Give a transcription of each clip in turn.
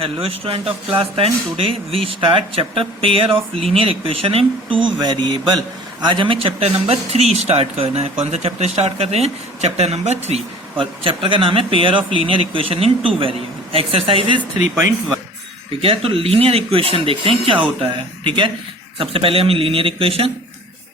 Hello student of class 10. Today we start chapter pair of linear equation in two variable. आज हमें chapter number 3 start करना है. कौन सा चैप्टर स्टार्ट कर रहे हैं? चैप्टर नंबर 3 और चैप्टर का नाम है pair of linear equation in two variable. Exercise 3.1. ठीक है, तो लीनियर इक्वेशन देखते हैं क्या होता है. ठीक है, सबसे पहले हमें लीनियर इक्वेशन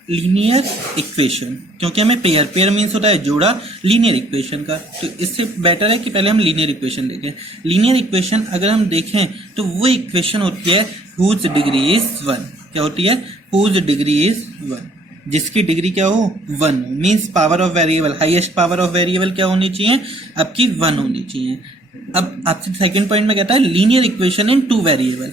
क्योंकि हमें पेयर मीन्स होता है जोड़ा लीनियर इक्वेशन का, तो इससे बेटर है कि पहले हम लीनियर इक्वेशन देखें. लीनियर इक्वेशन अगर हम देखें तो वो इक्वेशन होती है हुज डिग्री इज 1. क्या होती है? हुज डिग्री इज 1, जिसकी डिग्री क्या हो? 1 हो. Means power of variable, highest power of variable क्या होनी चाहिए? आपकी 1 होनी चाहिए. अब आपसे सेकंड पॉइंट में कहता है linear equation in two variable.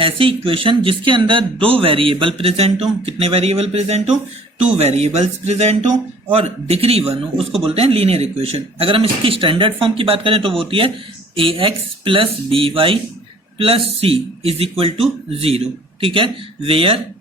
ऐसी इक्वेशन जिसके अंदर दो वेरिएबल प्रेजेंट हो. कितने वेरिएबल प्रेजेंट हो? 2 वेरिएबल्स प्रेजेंट हो और डिग्री 1 हो, उसको बोलते हैं लीनियर इक्वेशन. अगर हम इसकी स्टैंडर्ड फॉर्म की बात करें तो वो होती है ax plus by plus c is equal to 0. ठीक है, where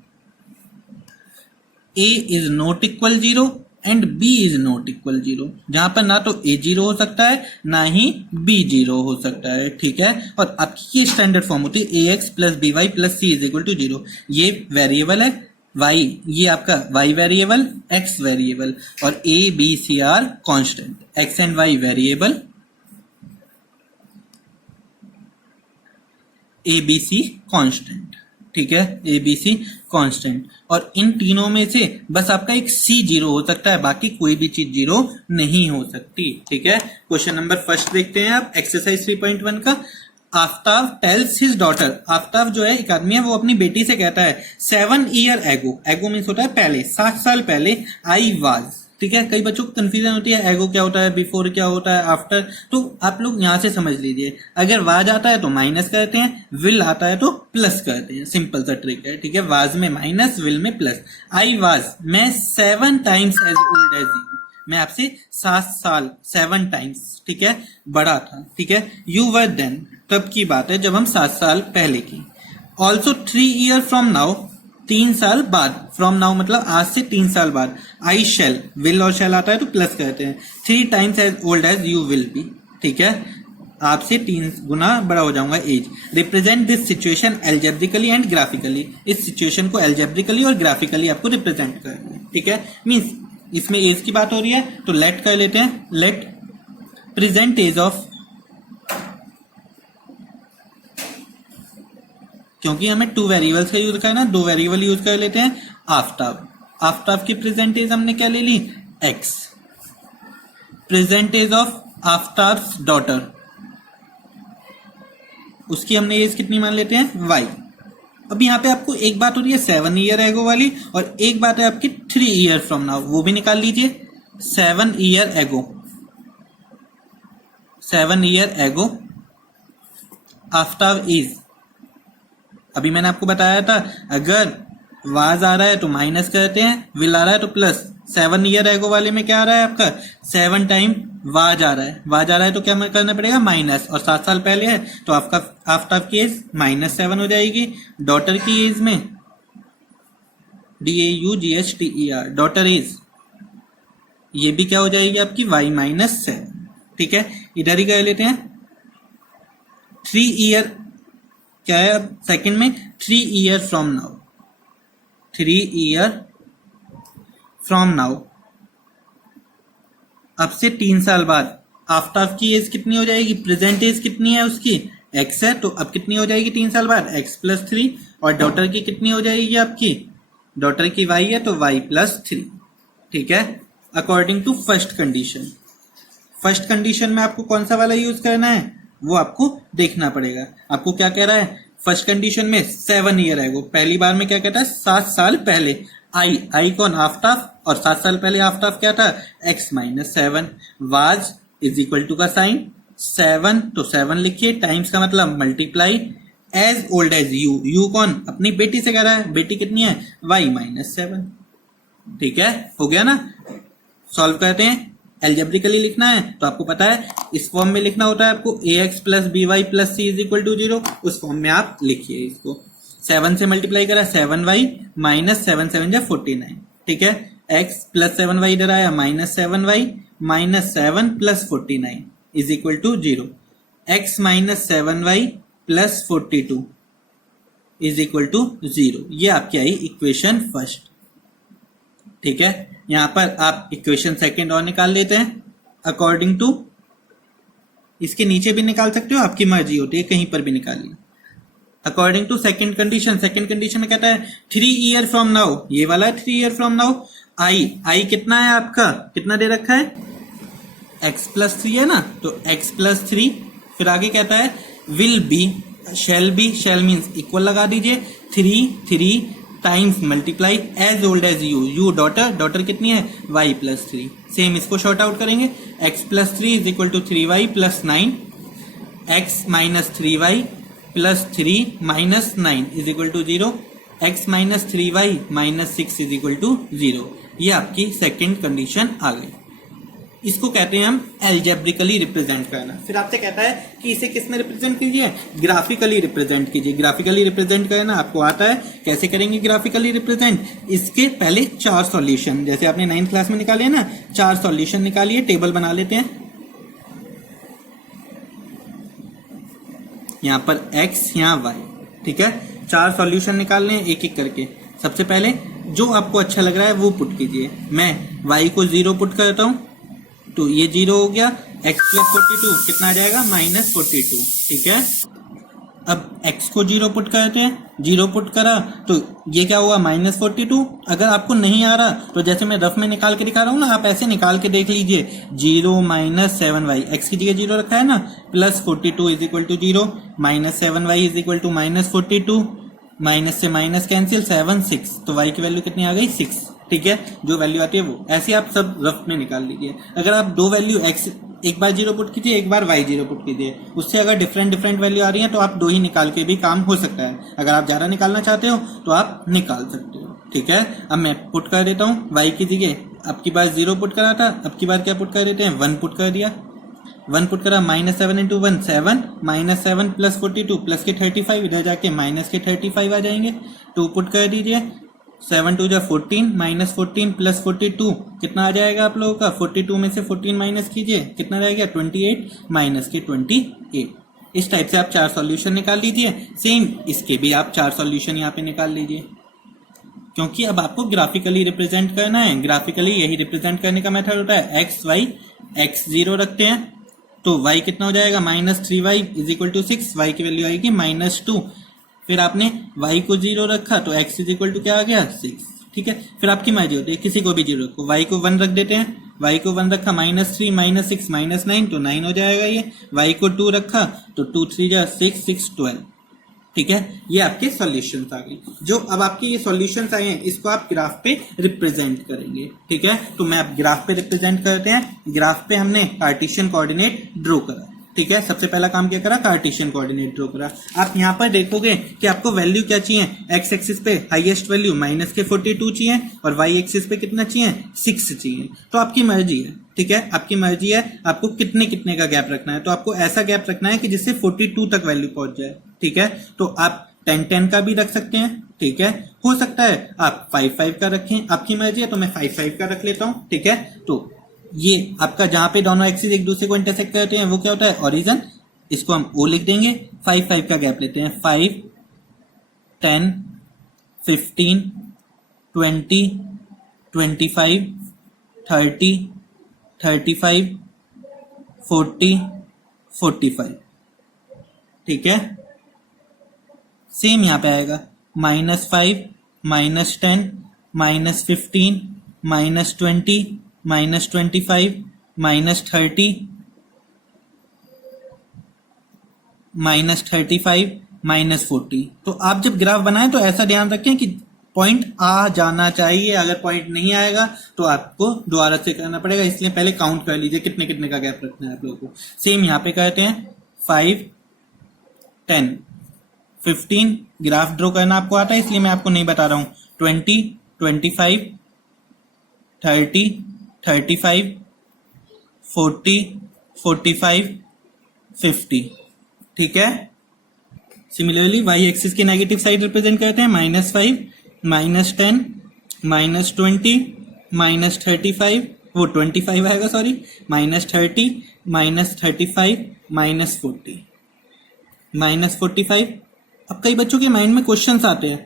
a is not equal 0 and b is not equal 0. जहां पर ना तो a 0 हो सकता है ना ही b 0 हो सकता है. ठीक है, और आपकी ये स्टैंडर्ड फॉर्म होती है ax plus by plus c is equal to 0. ये वेरिएबल है y, ये आपका y वेरिएबल, x वेरिएबल और a b c are constant. x and y variable, a b c constant. ठीक है, ए बी सी कॉन्स्टेंट. और इन तीनों में से बस आपका एक सी 0 हो सकता है, बाकी कोई भी चीज 0 नहीं हो सकती. ठीक है, क्वेश्चन नंबर फर्स्ट देखते हैं आप एक्सरसाइज 3.1 का. Aftab tales his daughter. Aftab जो है एक आदमी है, वो अपनी बेटी से कहता है 7 ईयर एगो. एगो मीन्स होता है पहले, 7 साल पहले. I was. ठीक है, कई बच्चों को कंफ्यूजन होती है एगो क्या होता है, बिफोर क्या होता है, आफ्टर. तो आप लोग यहां से समझ लीजिए, अगर वाज आता है तो माइनस करते हैं, विल आता है तो प्लस करते हैं. सिंपल सा ट्रिक है. ठीक है, वाज में माइनस, विल में प्लस. आई वाज, मैं 7 times as old as you. मैं आपसे 7 साल 7 टाइम्स, ठीक है, बड़ा था. ठीक है, यू वर देन, तब की बात है जब हम 7 साल पहले की. ऑल्सो 3 ईयर फ्रॉम नाउ, 3 साल बाद. फ्रॉम नाउ मतलब आज से 3 साल बाद. आई शेल, विल और शेल आता है तो प्लस करते हैं. 3 times as old as you will be. ठीक है, आपसे 3 गुना बड़ा हो जाऊंगा age. Represent this situation algebraically and graphically. इस सिचुएशन को एल्जेब्रिकली और ग्राफिकली आपको रिप्रेजेंट करना है. ठीक है, मीन्स इसमें एज की बात हो रही है तो लेट कर लेते हैं. लेट प्रेजेंट एज ऑफ, क्योंकि हमें 2 वेरिएबल्स का यूज करना है, 2 वेरिएबल यूज कर लेते हैं. आफ्ताब, आफ्ताब की प्रेजेंट एज हमने क्या ले ली? x. Present age of Aftab's daughter, उसकी हमने एज कितनी मान लेते हैं? y. अब यहाँ पे आपको एक बात हो रही है 7 ईयर एगो वाली, और एक बात है आपकी 3 ईयर फ्रॉम नाउ, वो भी निकाल लीजिए. 7 year ago, 7 year ago Aftab is. अभी मैंने आपको बताया था अगर वाज आ रहा है तो माइनस करते हैं, विल आ रहा है तो प्लस. 7 ईयर एगो वाले में क्या आ रहा है आपका? 7 टाइम वाज आ रहा है. वाज आ रहा है तो क्या करना पड़ेगा? माइनस. और 7 साल पहले है तो आपका आफ्ताब की एज -7 हो जाएगी. डॉटर की एज में DAUGHTER, डॉटर एज, ये भी क्या हो जाएगी आपकी? y-7. ठीक है, इधर ही कर लेते हैं. 3 ईयर क्या है अब सेकंड में? 3 year from now, 3 year from now, अब से 3 साल बाद. आफ्ताब की एज कितनी हो जाएगी? प्रेजेंट एज कितनी है उसकी? x है, तो अब कितनी हो जाएगी 3 साल बाद? x plus 3. और डॉटर की कितनी हो जाएगी आपकी? डॉटर की y है तो y प्लस 3. ठीक है, according to first condition. First condition में आपको कौन सा वाला यूज करना है वो आपको देखना पड़ेगा. आपको क्या कह रहा है फर्स्ट कंडीशन में? 7 ईयर है वो. पहली बार में क्या कहता है? 7 साल पहले. आई कौन? आफ्ताब. और 7 साल पहले आफ्ताब क्या था? x-7. Was is equal to का साइन 7, तो 7 लिखिए, टाइम्स का मतलब multiply. As old as you, you कौन? अपनी बेटी से कह रहा है. बेटी कितनी है? y-7. ठीक है, हो गया ना. सॉल्व करते हैं. एल्जेब्रिकली लिखना है तो आपको पता है इस फॉर्म में लिखना होता है आपको ax plus by plus c is equal to 0. उस फॉर्म में आप लिखिए इसको. 7 से मल्टीप्लाई करा 7y माइनस 7 7 जा 49. ठीक है, x प्लस 7y इधर आया, -7y -7 plus 49 is equal to 0, x minus 7y plus 42 is equal to 0। ये आपकी आई इक्वेशन फर्स्ट। ठीक है, यहां पर आप इक्वेशन सेकंड और निकाल लेते हैं अकॉर्डिंग टू, इसके नीचे भी निकाल सकते हो, आपकी मर्जी होती है, कहीं पर भी निकालिए। According to second condition, second condition में कहता है 3 ईयर फ्रॉम नाउ, ये वाला है 3 ईयर फ्रॉम नाउ, आई कितना है आपका, कितना दे रखा है, x प्लस 3 है ना, तो x प्लस 3, फिर आगे कहता है will be, shall be, shall means equal लगा दीजिए, 3 times multiply as old as you daughter, daughter कितनी है y प्लस 3, सेम इसको शॉर्ट आउट करेंगे, x plus 3 is equal to 3y plus 9, x minus 3y plus 3 minus 9 is equal to 0, x minus 3y minus 6 is equal to 0। ये आपकी second condition आ गई। इसको कहते हैं हम एल्जेब्रिकली रिप्रेजेंट करना। फिर आपसे कहता है कि इसे किस में रिप्रेजेंट कीजिए, ग्राफिकली रिप्रेजेंट कीजिए। ग्राफिकली रिप्रेजेंट करना आपको आता है, कैसे करेंगे ग्राफिकली रिप्रेजेंट, इसके पहले 4 सॉल्यूशन, जैसे आपने 9th क्लास में निकाले ना, 4 सॉल्यूशन निकालिए, टेबल बना लेते हैं। यहाँ पर x, यहाँ y, ठीक है, 4 सॉल्यूशन निकालने हैं एक एक करके। सबसे पहले जो आपको अच्छा लग रहा है वो पुट कीजिए। मैं y को 0 पुट करता हूं, तो ये 0 हो गया, x प्लस 42 कितना आ जाएगा, माइनस 42। ठीक है, अब x को 0 पुट करते हैं, 0 पुट करा तो ये क्या हुआ, माइनस 42। अगर आपको नहीं आ रहा तो जैसे मैं रफ में निकाल के दिखा रहा हूँ ना, आप ऐसे निकाल के देख लीजिए, 0 माइनस 7y, x की जगह 0 रखा है ना, plus 42 is equal to 0, minus 7y is equal to minus 42, minus से माइनस कैंसिल, 7 6, तो y की वैल्यू कितनी आ गई, 6। ठीक है, जो वैल्यू आती है वो ऐसे आप सब रफ में निकाल लीजिए। अगर आप दो वैल्यू x एक बार 0 पुट कीजिए, एक बार y 0 पुट कीजिए, उससे अगर डिफरेंट वैल्यू आ रही है तो आप 2 ही निकाल के भी काम हो सकता है। अगर आप ज्यादा निकालना चाहते हो तो आप निकाल सकते हो। ठीक है, अब मैं पुट कर देता हूँ y की जगह, अब की बार 0 पुट करा था, अब की बार क्या पुट कर देते हैं, 1 पुट कर दिया, 1 पुट करा, minus 7 into 1 7, minus 7 plus 42 plus के 35, इधर जाके माइनस के 35 आ जाएंगे, 2 पुट कर दीजिए, 7 2 जा 14, माइनस 14 प्लस 42 कितना आ जाएगा आप लोगों का, 42 में से 14 माइनस कीजिए, कितना रहेगा 28, माइनस के 28। इस टाइप से आप 4 सॉल्यूशन निकाल लीजिए। सेम इसके भी आप 4 सॉल्यूशन यहाँ पे निकाल लीजिए, क्योंकि अब आपको ग्राफिकली रिप्रेजेंट करना है। ग्राफिकली यही रिप्रेजेंट करने का मेथड होता है, एक्स वाई, एक्स 0 रखते हैं तो y कितना हो जाएगा, minus 3y is equal to 6, y की वैल्यू आएगी माइनस 2। फिर आपने y को 0 रखा तो x इज इक्वल टू क्या आ गया, 6। ठीक है, फिर आपकी मर्जी होती है, किसी को भी 0 रखो, y को 1 रख देते हैं, y को 1 रखा, माइनस 3 माइनस 6 माइनस 9, तो 9 हो जाएगा ये। y को 2 रखा तो 2 3 जा 6 6 12। ठीक है, ये आपके सॉल्यूशंस आ गए। जो अब आपके ये सॉल्यूशंस आए हैं, इसको आप ग्राफ पे रिप्रेजेंट करेंगे। ठीक है, तो मैं अब ग्राफ पे रिप्रेजेंट करते हैं। ग्राफ पे हमने कार्टेशियन कोऑर्डिनेट ड्रॉ करा। ठीक है, सबसे पहला काम क्या करा, कार्टेशियन कोऑर्डिनेट ड्रॉ करा। आप यहाँ पर देखोगे कि आपको वैल्यू क्या चाहिए, एक्स एक्सिस पे हाईएस्ट वैल्यू माइनस के 42 चाहिए और वाई एक्सिस पे कितना चाहिए, 6 चाहिए। तो आपकी मर्जी है, ठीक है, आपकी मर्जी है आपको कितने कितने का गैप रखना है। तो आपको ऐसा गैप रखना है कि जिससे 42 तक वैल्यू पहुंच जाए। ठीक है, तो आप 10 का भी रख सकते हैं। ठीक है, हो सकता है आप 5 का रखें, आपकी मर्जी है, तो मैं 5 का रख लेता हूं। ठीक है, तो ये आपका जहां पे दोनों एक्सिस एक दूसरे को इंटरसेक्ट करते हैं वो क्या होता है, ओरिजिन। इसको हम ओ लिख देंगे। 5 का गैप लेते हैं, 5 10 15 20 25 30 35 40 45। ठीक है, सेम यहां पे आएगा, -5 -10 -15 -20 -25 -30 -35 -40। तो आप जब ग्राफ बनाएं तो ऐसा ध्यान रखें कि पॉइंट आ जाना चाहिए। अगर पॉइंट नहीं आएगा तो आपको दोबारा से करना पड़ेगा, इसलिए पहले काउंट कर लीजिए कितने कितने का गैप रखना है आप लोगों को। सेम यहाँ पे कहते हैं 5 10 15 ग्राफ ड्रॉ करना आपको आता है, इसलिए मैं आपको नहीं बता रहा हूं। 20 25 30 35 40 45 50। ठीक है, सिमिलरली वाई एक्सिस के नेगेटिव साइड रिप्रेजेंट करते हैं, -5 -10 -20 -35 वो 25 आएगा, सॉरी, -30, -35, -40, -45। अब कई बच्चों के माइंड में क्वेश्चंस आते हैं,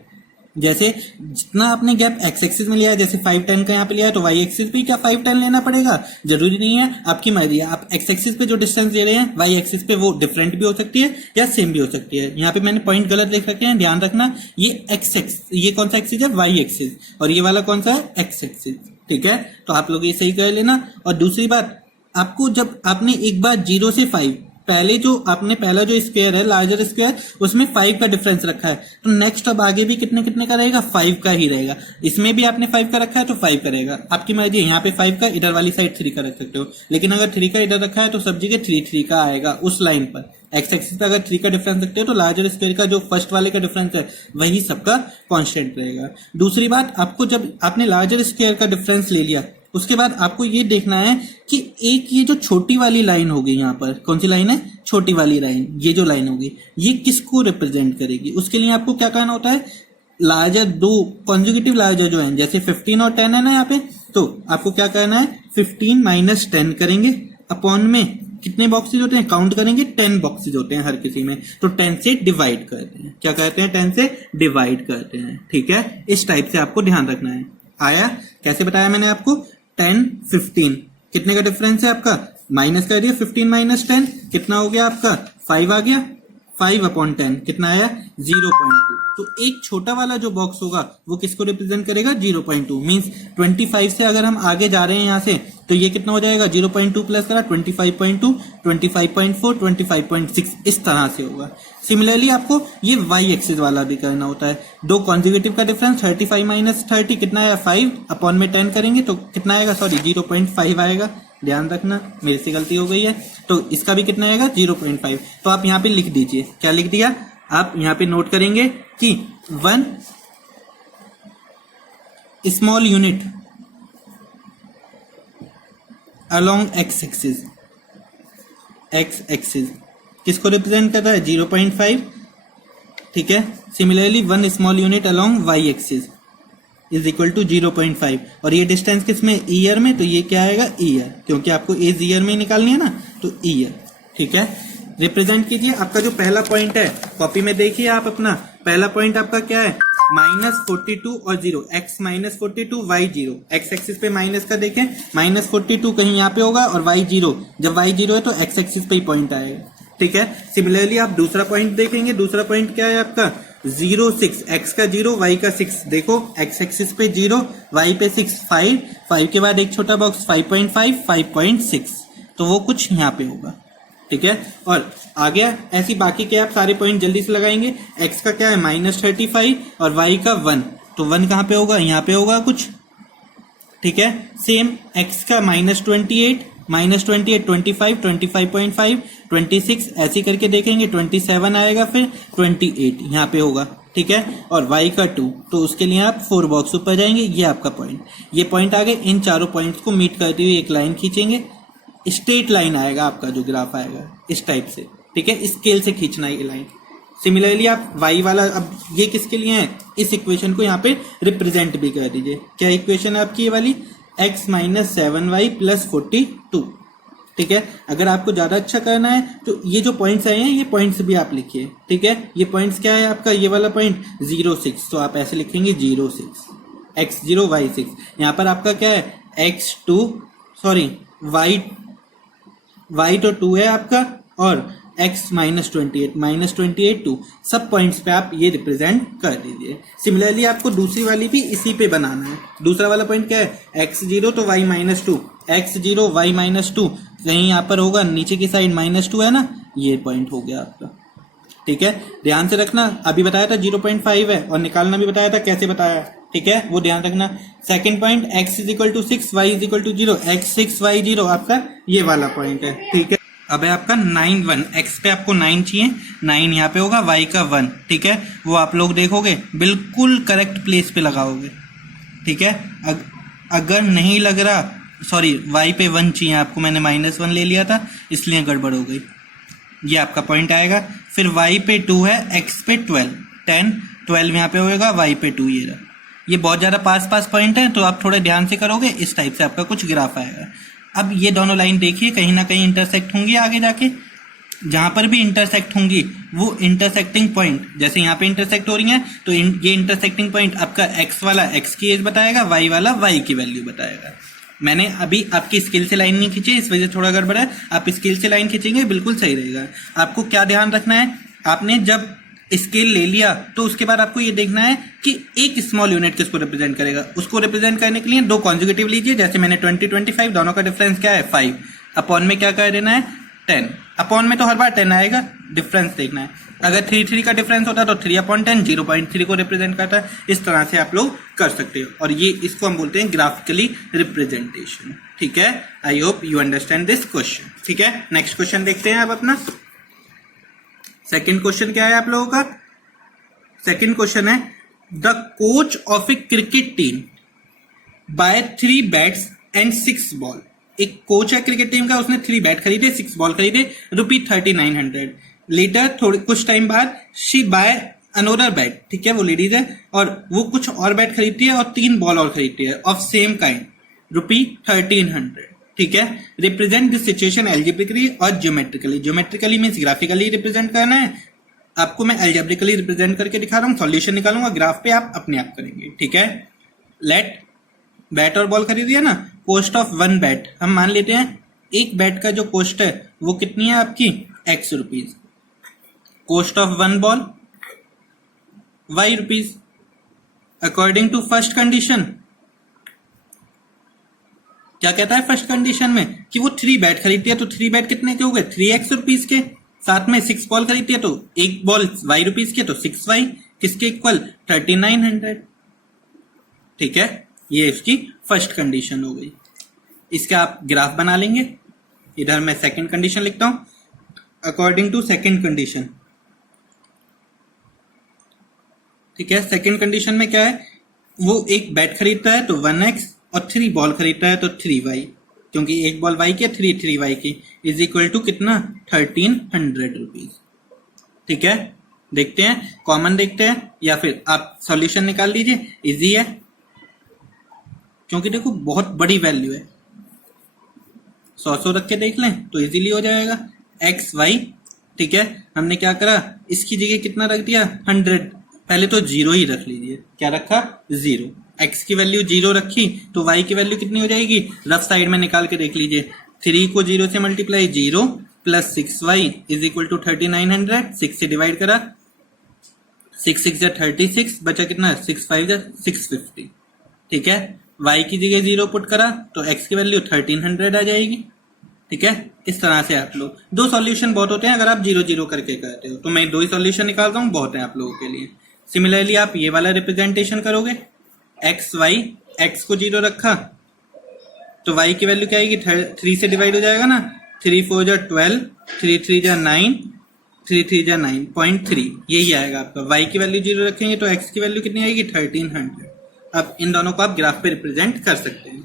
जैसे जितना आपने गैप एक्स एक्सिस में लिया है, जैसे 5 10 का यहाँ पे लिया है, तो वाई एक्सिस पे क्या 5 10 लेना पड़ेगा? जरूरी नहीं है, आपकी मर्जी है। आप एक्स एक्सिस पे जो डिस्टेंस ले रहे हैं, वाई एक्सिस पे वो डिफरेंट भी हो सकती है या सेम भी हो सकती है। यहाँ पे मैंने पॉइंट गलत लिख रखे हैं, ध्यान रखना। ये एक्स एक्स, ये कौन सा एक्सिस है? Y axis. और ये वाला कौन सा है? X axis. ठीक है, तो आप लोग ये सही कर लेना। और दूसरी बात, आपको जब आपने एक बार 0 से 5, पहले जो आपने पहला जो स्क्वायर है, लार्जर स्क्वायर, उसमें 5 का डिफरेंस रखा है, तो नेक्स्ट अब आगे भी कितने कितने का रहेगा? 5 का ही रहेगा। इसमें भी आपने 5 का रखा है तो 5 का रहेगा, आपकी मर्जी है। यहाँ पे 5 का, इधर वाली साइड 3 का रख सकते हो, लेकिन अगर 3 का इधर रखा है तो सब जगह 3 3 का आएगा उस लाइन पर। एक्स एक्सिस पे अगर 3 का डिफरेंस रखते हो तो लार्जर स्क्वायर का जो फर्स्ट वाले का डिफरेंस है वही सबका कांस्टेंट रहेगा। दूसरी बात, आपको जब आपने लार्जर स्क्वायर का डिफरेंस ले लिया, उसके बाद आपको ये देखना है कि एक ये जो छोटी वाली लाइन होगी, यहाँ पर कौन सी लाइन है? छोटी वाली लाइन, ये जो लाइन होगी ये किसको रिप्रेजेंट करेगी? उसके लिए आपको क्या करना होता है? लार्जर, दो कॉन्जुगेटिव लार्जर जो है, जैसे 15 और 10 है ना यहाँ पे, तो आपको क्या करना है? 15 माइनस 10 करेंगे, अपॉन में कितने बॉक्सेज होते हैं? काउंट करेंगे, 10 बॉक्सेज होते हैं हर किसी में, तो 10 से डिवाइड करते हैं। क्या करते हैं? 10 से डिवाइड करते हैं। ठीक है, इस टाइप से आपको ध्यान रखना है। आया? कैसे बताया मैंने आपको? 10 15 कितने का डिफरेंस है आपका? माइनस कर दिया, 15 माइनस 10 कितना हो गया आपका? 5 आ गया। 5 अपॉन 10 कितना आया? 0.2। तो एक छोटा वाला जो बॉक्स होगा वो किसको रिप्रेजेंट करेगा? 0.2। मींस 25 से अगर हम आगे जा रहे हैं यहाँ से, तो ये कितना हो जाएगा? 0.2 प्लस करा 25.2, 25.4, 25.6, इस तरह से होगा। सिमिलरली आपको ये वाई एक्सिस वाला भी करना होता है। दो कॉन्जुगेटिव का डिफरेंस 35 माइनस 30 कितना आया? 5 अपॉन में 10 करेंगे तो कितना आएगा? सॉरी, 0.5 आएगा। ध्यान रखना, मेरे से गलती हो गई है। तो इसका भी कितना आएगा? 0.5। तो आप यहाँ पे लिख दीजिए। क्या लिख दिया? आप यहाँ पे नोट करेंगे कि 1 small unit along x axis, x axis किसको रिप्रेजेंट कर रहा है? 0.5। ठीक है, similarly 1 small unit along y axis is equal to 0.5। और ये डिस्टेंस किसमें? ईयर में, तो ये क्या आएगा? ईयर, क्योंकि आपको एज ईयर में निकालनी है ना, तो ईयर। ठीक है, रिप्रेजेंट कीजिए। आपका जो पहला पॉइंट है, कॉपी में देखिए आप अपना पहला पॉइंट आपका क्या है? -42 और 0, x -42 y 0। एक्स एक्सिस पे माइनस का देखें, -42 कहीं यहाँ पे होगा और y 0, जब y 0 है तो एक्स एक्सिस पे ही पॉइंट आएगा। ठीक है, सिमिलरली आप दूसरा पॉइंट देखेंगे। दूसरा पॉइंट क्या है आपका? 0 6, x का 0 y का 6। देखो, x एक्सिस पे 0, y पे 6, 5 के बाद एक छोटा बॉक्स 5.5, 5.6, तो वो कुछ यहाँ पे होगा। ठीक है, और आ गया। ऐसी बाकी के आप सारे पॉइंट जल्दी से लगाएंगे। x का क्या है? -35 और y का 1, तो 1 कहाँ पे होगा? यहाँ पे होगा कुछ। ठीक है, सेम x का -28, -28, 25, 25.5, 26, ऐसे करके देखेंगे। 27 आएगा, फिर 28 यहाँ पे होगा। ठीक है, और y का 2, तो उसके लिए आप 4 बॉक्स ऊपर जाएंगे। ये आपका पॉइंट, ये पॉइंट आ गए। इन चारों पॉइंट्स को मीट करते हुए एक लाइन खींचेंगे। स्ट्रेट लाइन आएगा आपका जो ग्राफ आएगा, इस टाइप से। ठीक है, स्केल से खींचना है ये लाइन। सिमिलरली आप y वाला, अब ये किसके लिए है? इस इक्वेशन को यहाँ पे रिप्रेजेंट भी कर दीजिए। क्या इक्वेशन है आपकी ये वाली? x - 7y + 42। ठीक है, अगर आपको ज्यादा अच्छा करना है तो ये जो पॉइंट्स आए हैं, ये पॉइंट्स भी आप लिखिए। ठीक है, ये पॉइंट्स क्या है आपका? ये वाला पॉइंट 0 6, तो आप ऐसे लिखेंगे 0 6, x 0 y 6। यहाँ पर आपका क्या है? x2, सॉरी y तो 2 है आपका, और x -28 2, सब पॉइंट्स पे आप ये रिप्रेजेंट कर दीजिए। सिमिलरली आपको दूसरी वाली भी इसी पे बनाना है। दूसरा वाला पॉइंट क्या है? x 0 तो y -2, x 0 y -2, कहीं यहाँ पर होगा नीचे की साइड -2 है ना, ये पॉइंट हो गया आपका। ठीक है, ध्यान से रखना। अभी बताया था 0.5 है, और निकालना भी बताया था, कैसे बताया? ठीक है, वो ध्यान रखना। Second point x = 6, y = 0, x 6 y 0 आपका ये वाला पॉइंट है। ठीक है, अब है आपका 9 1, x पे आपको 9 चाहिए, 9 यहाँ पे होगा, y का 1। ठीक है, वो आप लोग देखोगे बिल्कुल करेक्ट प्लेस पे लगाओगे। ठीक है, अगर नहीं लग रहा, सॉरी y पे 1 चाहिए आपको, मैंने -1 ले लिया था इसलिए गड़बड़ हो गई। ये आपका पॉइंट आएगा। फिर y पे 2 है, x पे 12, 10 12 यहाँ पे होएगा, y पे 2 ये रहा। ये बहुत ज़्यादा पास पास पॉइंट है, तो आप थोड़े ध्यान से करोगे इस टाइप से आपका कुछ ग्राफ आएगा। अब ये दोनों लाइन देखिए कहीं ना कहीं इंटरसेक्ट होंगी आगे जाके, जहाँ पर भी इंटरसेक्ट होंगी वो इंटरसेक्टिंग पॉइंट, जैसे यहाँ पे इंटरसेक्ट हो रही हैं तो ये इंटरसेक्टिंग पॉइंट आपका x वाला x की एज बताएगा, y वाला y की वैल्यू बताएगा। मैंने अभी आपकी स्केल से लाइन नहीं खींची, इस वजह से थोड़ा गड़बड़ है। आप स्केल से लाइन खींचेंगे बिल्कुल सही रहेगा। आपको क्या ध्यान रखना है, आपने जब स्केल ले लिया तो उसके बाद आपको ये देखना है कि एक स्मॉल यूनिट किसको रिप्रेजेंट करेगा। उसको रिप्रेजेंट करने के लिए दो कॉन्जिक्यूटिव लीजिए, जैसे मैंने 20-25, दोनों का डिफरेंस क्या है 5, अपॉन में क्या कर देना है 10, अपॉन में तो हर बार 10 आएगा, डिफरेंस देखना है। अगर 3 का डिफरेंस होता तो 3/10 0.3 को रिप्रेजेंट करता है। इस तरह से आप लोग कर सकते हो, और ये इसको हम बोलते हैं ग्राफिकली रिप्रेजेंटेशन। ठीक है, I hope you understand this question. ठीक है, नेक्स्ट क्वेश्चन देखते हैं अब अपना। सेकंड क्वेश्चन क्या है आप लोगों का? सेकंड क्वेश्चन है the coach of a cricket team buy 3 bats and 6 ball. एक कोच है क्रिकेट टीम का, उसने 3 बैट खरीदे, 6 बॉल खरीदे, ₹3900। लेटर थोड़े कुछ टाइम बाद शी बाय अनोदर बैट, ठीक है वो लेडीज है, और वो कुछ और बैट खरीदती है और 3 बॉल और खरीदती है ऑफ सेम काइंड, ₹1300। ठीक है, रिप्रेजेंट दिस सिचुएशन एल्जेब्रिकली और geometrically. Geometrically means graphically represent करना है, आपको मैं एल्जेब्रिकली रिप्रेजेंट करके दिखा रहा हूँ, सॉल्यूशन निकालूंगा, ग्राफ पे आप अपने आप करेंगे। ठीक है, लेट बैट और बॉल खरीदी है ना, कॉस्ट ऑफ 1 बैट हम मान लेते हैं, एक बैट का जो कॉस्ट है वो कितनी है आपकी x rupees, cost of 1 ball y rupees. According to first condition क्या कहता है फर्स्ट कंडीशन में कि वो 3 बैट खरीदती है, तो 3 बैट कितने के हो गए 3x रुपीज के, साथ में 6 बॉल खरीदती है तो एक बॉल y रुपीज के, तो 6y किसके इक्वल 3900। ठीक है, ये इसकी फर्स्ट कंडीशन हो गई। इसका आप ग्राफ बना लेंगे। इधर मैं सेकंड कंडीशन लिखता हूं, अकॉर्डिंग टू सेकंड कंडीशन। ठीक है, सेकंड कंडीशन में क्या है, वो एक बैट खरीदता है तो 1x और 3 बॉल खरीदता है तो 3y, क्योंकि एक बॉल y की 3y की, इज इक्वल टू कितना 1300 रुपीज। ठीक है, देखते हैं कॉमन देखते हैं या फिर आप सॉल्यूशन निकाल लीजिए, इजी है क्योंकि देखो बहुत बड़ी वैल्यू है, 100 रख के देख लें तो इजीली हो जाएगा। एक्स वाई, ठीक है, हमने क्या करा इसकी जगह कितना रख दिया 100, पहले तो 0 ही रख लीजिए, क्या रखा 0, एक्स की वैल्यू 0 रखी तो वाई की वैल्यू कितनी हो जाएगी, रफ साइड में निकाल के देख लीजिए, 3 को 0 से multiply 0 plus 6y is equal to 3900, 6 से डिवाइड करा, 6 6 36, बचा कितना 6 5 650। ठीक है, y की जगह 0 पुट करा तो x की वैल्यू 1300 आ जाएगी। ठीक है, इस तरह से आप लोग, 2 सॉल्यूशन बहुत होते हैं अगर आप 0 0 करके करते हो, तो मैं 2 ही सॉल्यूशन निकालता हूँ, बहुत है आप लोगों के लिए। सिमिलरली आप ये वाला रिप्रेजेंटेशन करोगे, एक्स वाई, एक्स को 0 रखा तो y की वैल्यू क्या आएगी 3 से डिवाइड हो जाएगा ना, 3 4 जा 12, 3 3 जा 9, 3 3 जा 9.3, यही आएगा आपका। y की वैल्यू 0 रखेंगे तो x की वैल्यू कितनी आएगी 1300। अब इन दोनों को आप ग्राफ पे रिप्रेजेंट कर सकते हैं।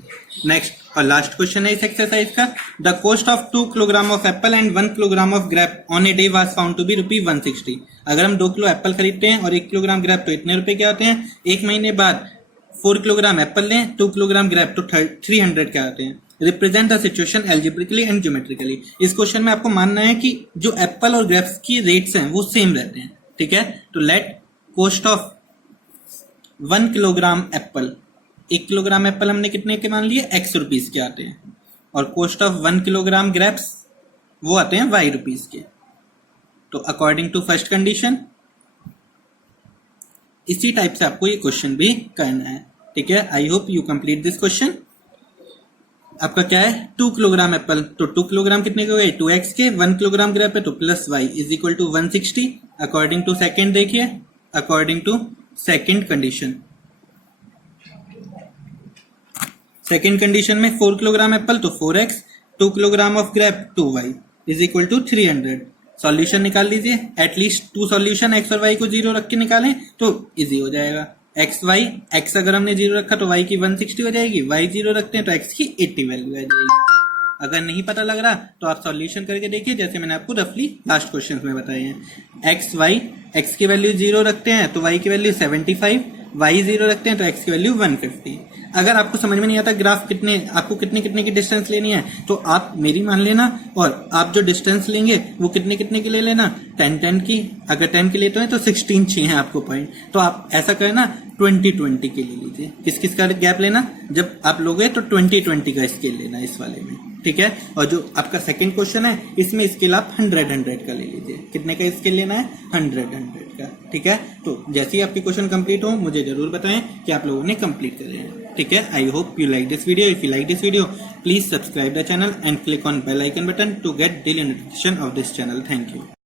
नेक्स्ट और लास्ट क्वेश्चन है इस एक्सरसाइज का, the cost of 2 kilogram of apple and 1 kilogram of grape on a day was found to be ₹160। अगर हम 2 किलो एप्पल खरीदते हैं और 1 किलोग्राम ग्रेप तो इतने रुपए के आते हैं, 1 महीने बाद 4 किलोग्राम एप्पल लें 2 किलोग्राम ग्रेप तो 300 के आते हैं। Represent the situation algebraically and geometrically. इस क्वेश्चन में आपको मानना है कि जो एप्पल और ग्रेप्स की रेट्स हैं वो सेम रहते हैं। ठीक है, तो let cost of 1 kilogram Apple, 1 kilogram Apple हमने कितने के मान लिए x रुपीज के आते हैं, और कॉस्ट ऑफ 1 किलोग्राम ग्रेप्स वो आते हैं y रुपीज के। तो अकॉर्डिंग टू फर्स्ट कंडीशन इसी टाइप से आपको ये क्वेश्चन भी करना है। ठीक है, I hope you complete this question. आपका क्या है 2 किलोग्राम एप्पल, तो 2 किलोग्राम कितने के हो गए 2x के, 1 किलोग्राम ग्रेप है तो plus y is equal to 160। According to second देखिए, according to second condition, second condition में 4 किलोग्राम एप्पल तो 4x, 2 kilogram of grape 2y is equal to 300। Solution निकाल लीजिए, एटलीस्ट 2 सॉल्यूशन x और y को 0 रख के निकालें तो इजी हो जाएगा। एक्स वाई, एक्स अगर हमने 0 रखा तो y की 160 हो जाएगी, y 0 रखते हैं तो x की 80 वैल्यू आ जाएगी। अगर नहीं पता लग रहा तो आप सॉल्यूशन करके देखिए, जैसे मैंने आपको रफली लास्ट क्वेश्चन में बताए हैं। एक्स वाई, एक्स की वैल्यू 0 रखते हैं तो y की वैल्यू 75, y 0 रखते हैं तो x की वैल्यू 150। अगर आपको समझ में नहीं आता ग्राफ आपको कितने की डिस्टेंस लेनी है तो आप मेरी मान लेना, और आप जो डिस्टेंस लेंगे वो कितने की ले लेना, 10 की। अगर 10 के लेते हैं तो 16 चाहिए आपको पॉइंट, तो आप ऐसा करना 20 के ले लीजिए। किस का गैप लेना, जब आप लोगे तो 20 का स्केल लेना इस वाले में, ठीक है। और जो आपका सेकंड क्वेश्चन है इसमें स्केल आप 100 का ले लीजिए। कितने का स्केल लेना है, 100 का, ठीक है। तो जैसे ही आपके क्वेश्चन कंप्लीट हो मुझे जरूर बताएं कि आप लोगों ने कंप्लीट करे हैं, ठीक है। I hope you like this video. If you like this video please subscribe the channel and click on bell icon button to get daily notification of this channel. Thank you.